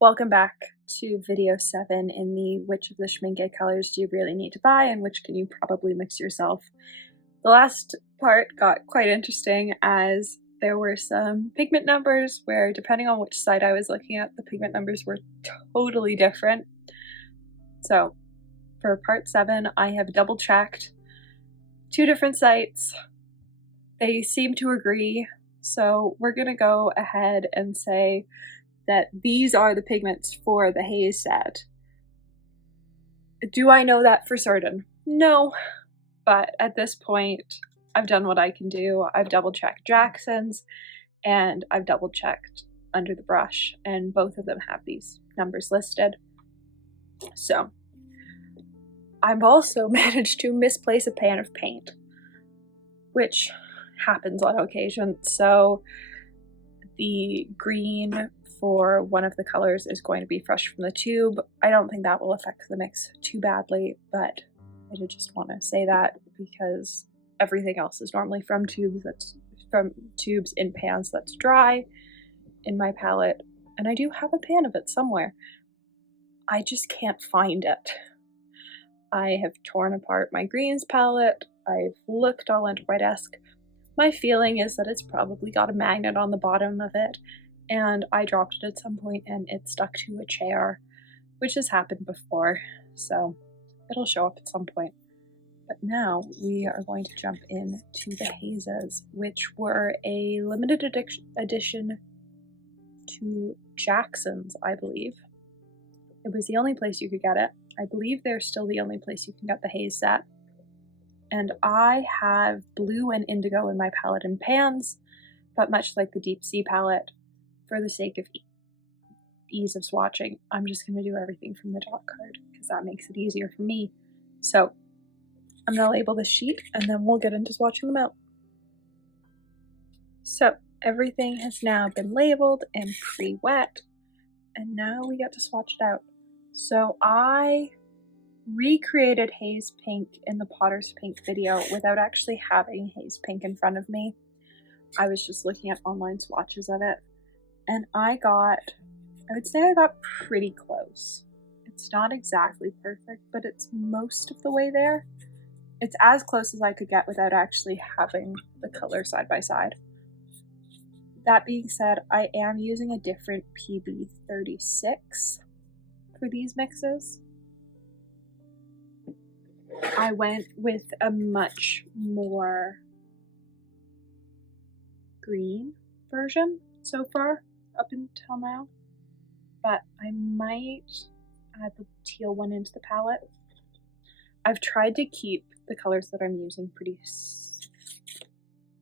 Welcome back to video 7 in the which of the Schminke colors do you really need to buy and which can you probably mix yourself. The last part got quite interesting as there were some pigment numbers where, depending on which site I was looking at, the pigment numbers were totally different. So for part 7 I have double checked 2 different sites. They seem to agree, so we're gonna go ahead and say that these are the pigments for the Haze set. Do I know that for certain? No, but at this point I've done what I can do. I've double checked Jackson's and I've double checked Under the Brush, and both of them have these numbers listed. So I've also managed to misplace a pan of paint, which happens on occasion. So the green for one of the colors is going to be fresh from the tube. I don't think that will affect the mix too badly, but I did just want to say that because everything else is normally from tubes in pans that's dry in my palette, and I do have a pan of it somewhere. I just can't find it. I have torn apart my greens palette. I've looked all into my desk. My feeling is that it's probably got a magnet on the bottom of it, and I dropped it at some point and it stuck to a chair, which has happened before, so it'll show up at some point. But now we are going to jump into the Hazes, which were a limited edition to Jackson's, I believe. It was the only place you could get it. I believe they're still the only place you can get the Haze set. And I have blue and indigo in my palette and pans, but much like the Deep Sea palette, for the sake of ease of swatching, I'm just going to do everything from the dot card because that makes it easier for me. So I'm going to label this sheet and then we'll get into swatching them out. So everything has now been labeled and pre-wet, and now we get to swatch it out. So I recreated Haze Pink in the Potter's Pink video without actually having Haze Pink in front of me. I was just looking at online swatches of it, and I would say I got pretty close. It's not exactly perfect, but it's most of the way there. It's as close as I could get without actually having the color side by side. That being said, I am using a different PB36 for these mixes. I went with a much more green version so far up until now, but I might add the teal one into the palette. I've tried to keep the colors that I'm using pretty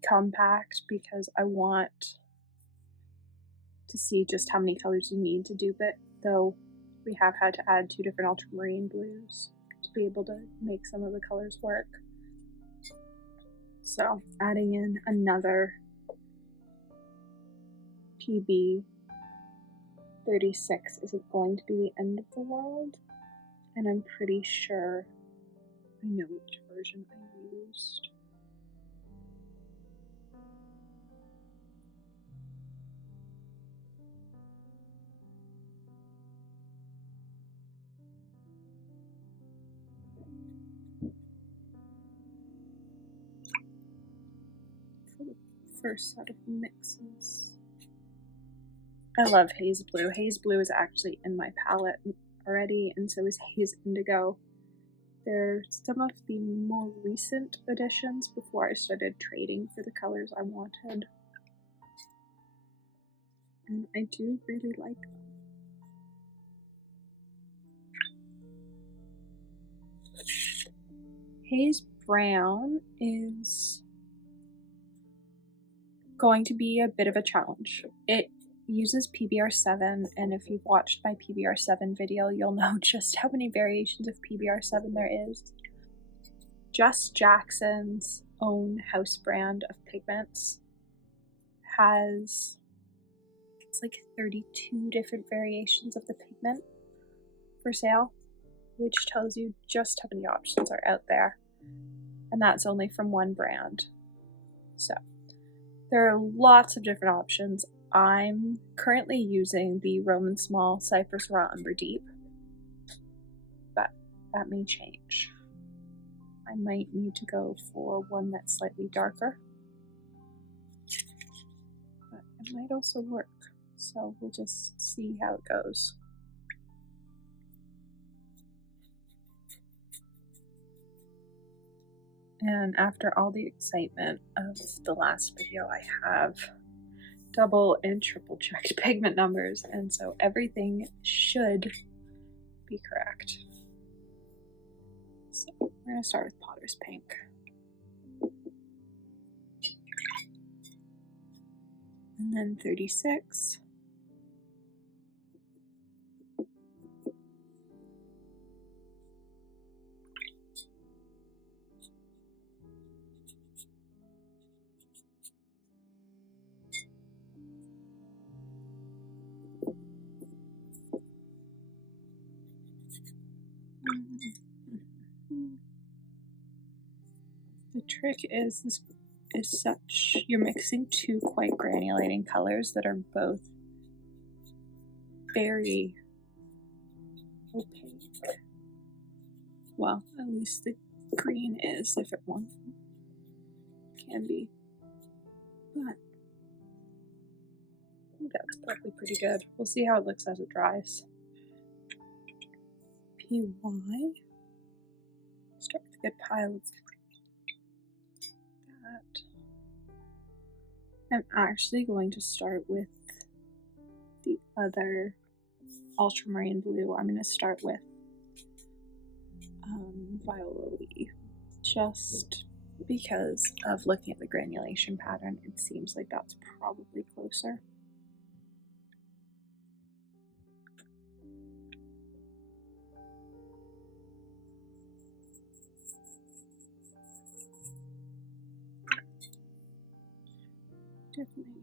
compact because I want to see just how many colors you need to dupe it, though we have had to add 2 different ultramarine blues to be able to make some of the colors work. So adding in another PB36 isn't going to be the end of the world, and I'm pretty sure I know which version I used. For the first set of mixes, I love Haze Blue. Haze Blue is actually in my palette already, and so is Haze Indigo. They're some of the more recent additions before I started trading for the colors I wanted. And I do really like them. Haze Brown is going to be a bit of a challenge. It uses PBR7, and if you've watched my PBR7 video, you'll know just how many variations of PBR7 there is. Just Jackson's own house brand of pigments has, it's like 32 different variations of the pigment for sale, which tells you just how many options are out there, and that's only from one brand. So there are lots of different options. I'm currently using the Roman Szmal Cyprus Raw Umber Deep, but that may change. I might need to go for one that's slightly darker, but it might also work, so we'll just see how it goes. And after all the excitement of the last video, I have double and triple checked pigment numbers, and so everything should be correct. So we're going to start with Potter's Pink. And then 36. The trick is this is such, you're mixing two quite granulating colors that are both very opaque. Well, at least the green is, if it won't, can be. But I think that's probably pretty good. We'll see how it looks as it dries. PY. Start with a good pile of that. I'm actually going to start with the other ultramarine blue. I'm going to start with Viola, just because of looking at the granulation pattern, it seems like that's probably closer. Definitely.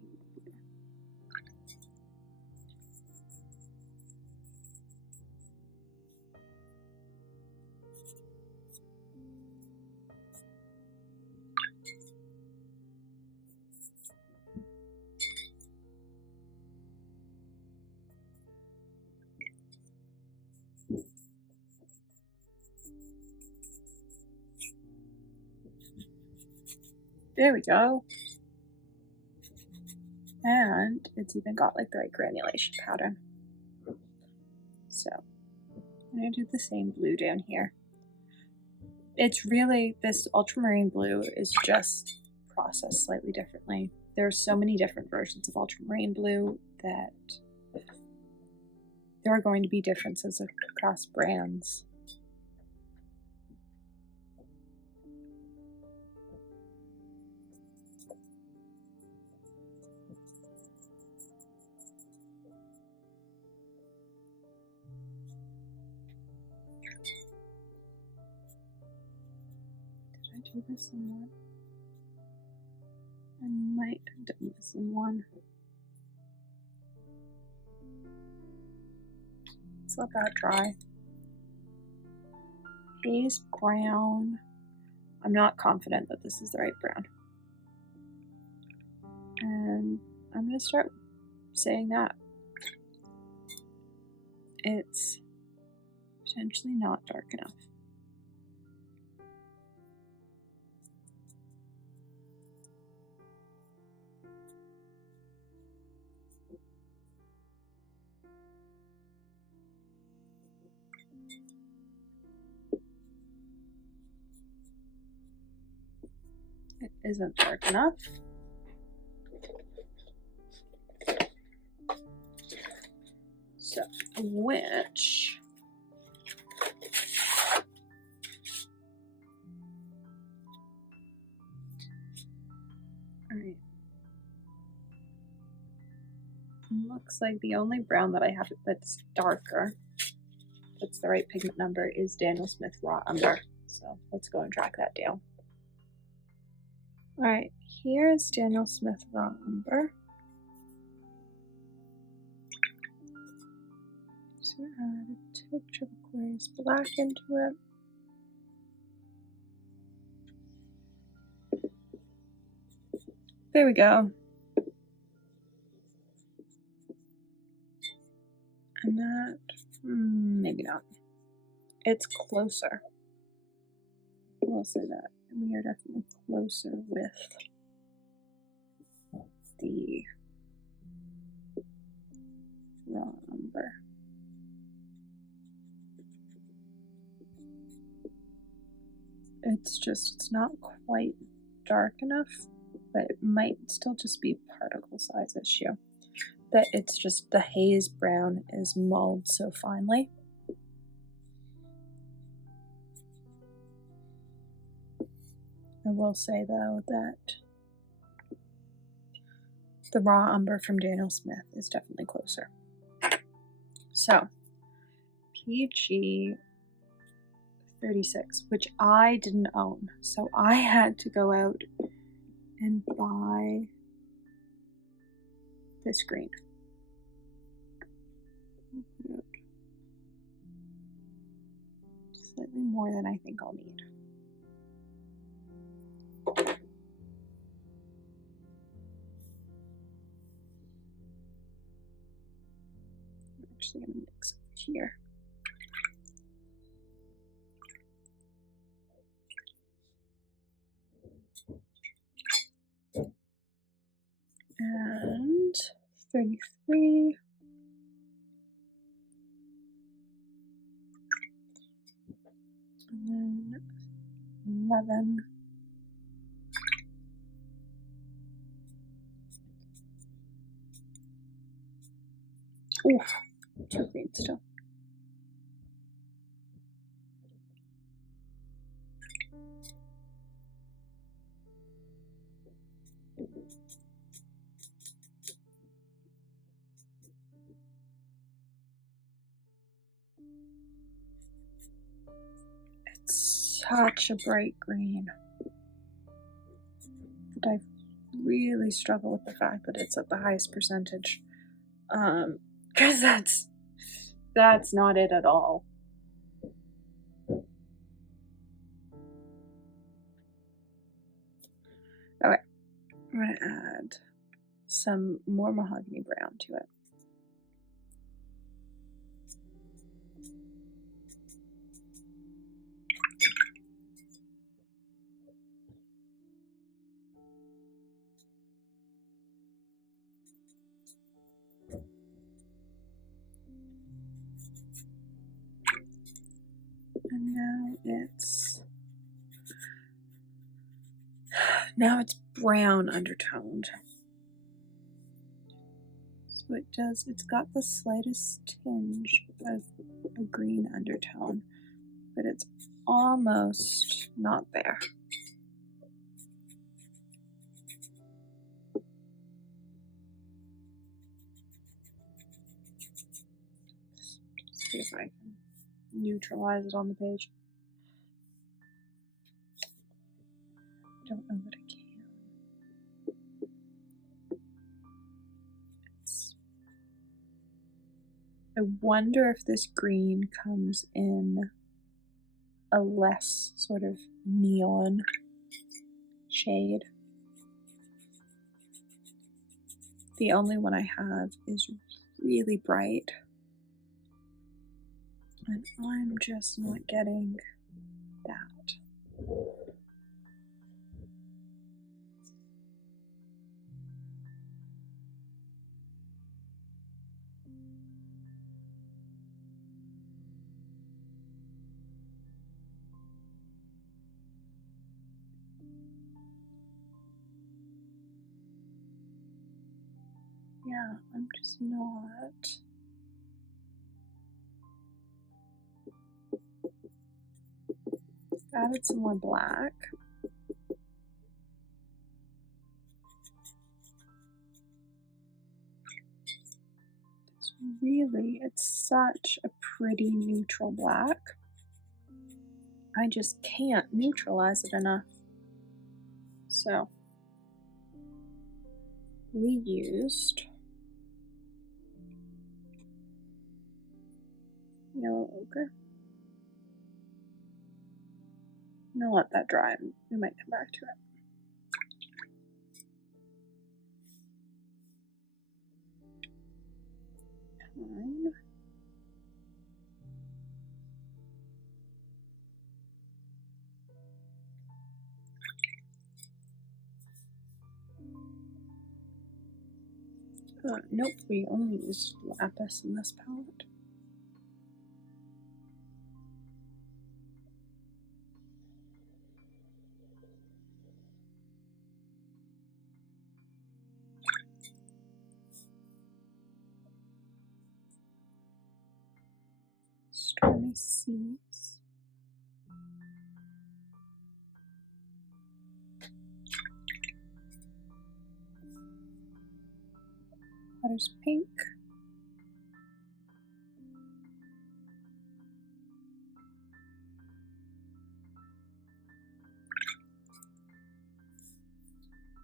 There we go. And it's even got like the right granulation pattern. So I'm going to do the same blue down here. It's really, this ultramarine blue is just processed slightly differently. There are so many different versions of ultramarine blue that there are going to be differences across brands. Do this in one. I might have done this in one. Let's let that dry. Haze Brown. I'm not confident that this is the right brown. And I'm going to start saying that. It's potentially not dark enough. It isn't dark enough. So, which alright. Looks like the only brown that I have that's darker, that's the right pigment number, is Daniel Smith Raw Umber. So let's go and track that down. Alright, here's Daniel Smith Raw Umber. So add a touch of Aquarius Black into it. There we go. than that. Maybe not. It's closer. I will say that. We are definitely closer with the raw umber. It's not quite dark enough, but it might still just be particle size issue. That it's just the Haze Brown is mulled so finely. I will say though that the raw umber from Daniel Smith is definitely closer. So PG 36, which I didn't own, so I had to go out and buy this green. Slightly more than I think I'll need. I'm actually going to mix it here. And 33. And then 11. Oof, 2 greens still. It's such a bright green that I really struggle with the fact that it's at the highest percentage. Because that's not it at all. Okay, I'm going to add some more mahogany brown to it. And now it's brown undertoned. So it's got the slightest tinge of a green undertone, but it's almost not there. Let's see if I can neutralize it on the page. I don't know that I can. I wonder if this green comes in a less sort of neon shade. The only one I have is really bright, and I'm just not getting that. Yeah, I'm just not. Added some more black. It's such a pretty neutral black. I just can't neutralize it enough. So we used yellow ochre. I'm gonna let that dry. We might come back to it. Fine. Nope, we only used lapis in this palette. Stormy Seas. Haze Pink.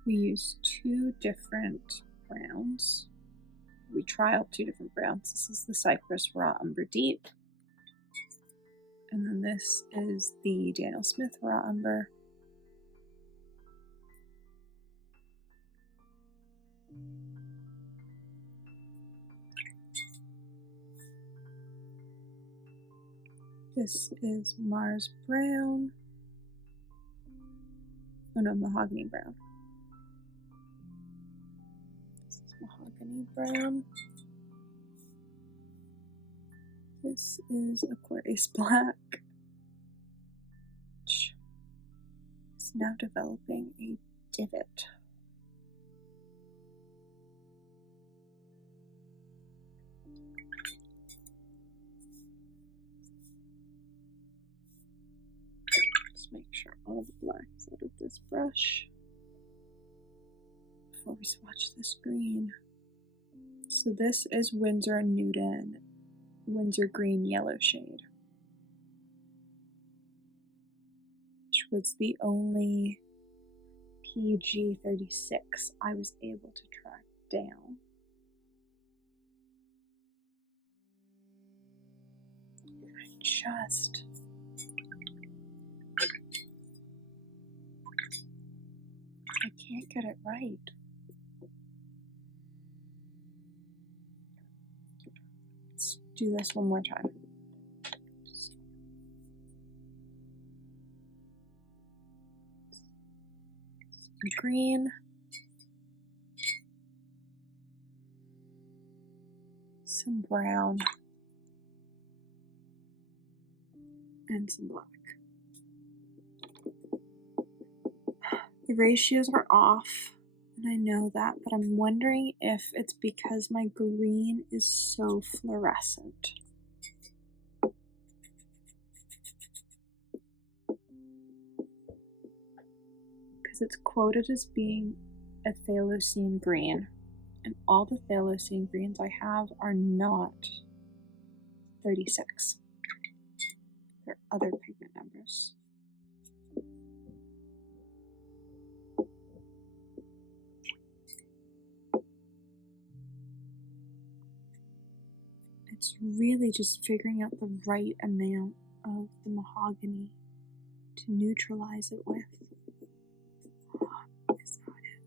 We use two different browns. We try out two different browns. This is the Cyprus Raw Umber Deep. And then this is the Daniel Smith Raw Umber. This is Mars Brown. Oh no, Mahogany Brown. This is Mahogany Brown. This is Aquarius Black, which is now developing a divot. Just make sure all the black is out of this brush before we swatch this green. So this is Winsor and Newton, Winsor Green Yellow shade, which was the only PG 36 I was able to track down. I can't get it right. Let's do this one more time. Some green. Some brown. And some black. The ratios are off, and I know that, but I'm wondering if it's because my green is so fluorescent. Because it's quoted as being a Thalocene green, and all the Thalocene greens I have are not 36. They're other pigment numbers. It's really just figuring out the right amount of the mahogany to neutralize it with. Is that it?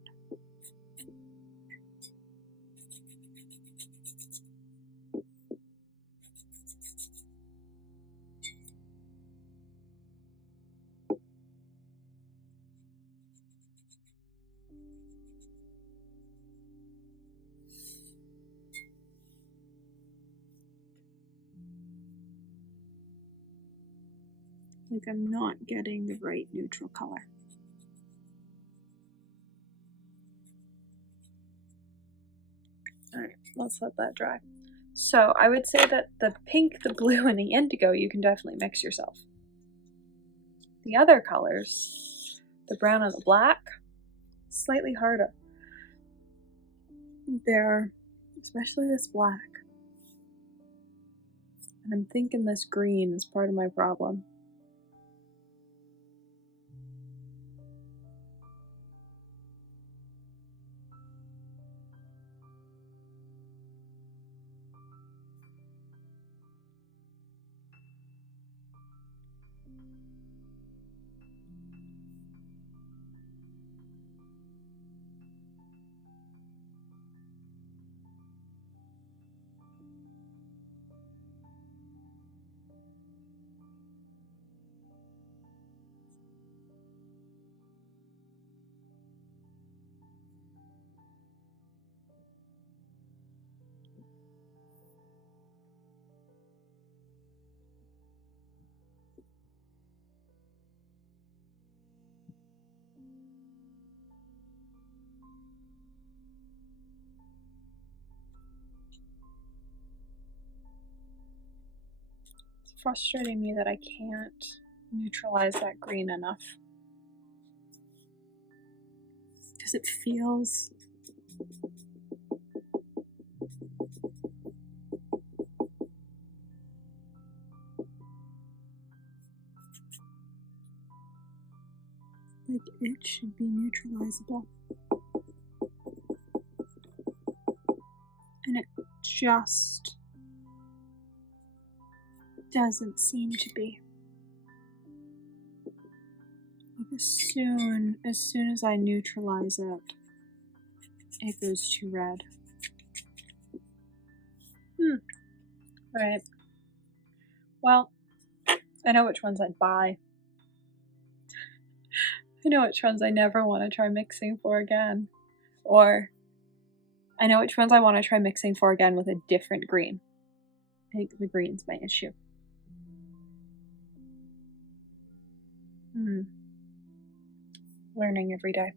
Like I'm not getting the right neutral color. Alright, let's let that dry. So I would say that the pink, the blue, and the indigo you can definitely mix yourself. The other colors, the brown and the black, slightly harder. They're, especially this black. And I'm thinking this green is part of my problem. frustrating me that I can't neutralize that green enough. Because it feels like it should be neutralizable. And it just doesn't seem to be. Like as soon as I neutralize it, it goes to red. Right. Well, I know which ones I'd buy. I know which ones I never want to try mixing for again. Or I know which ones I want to try mixing for again with a different green. I think the green's my issue. Learning every day.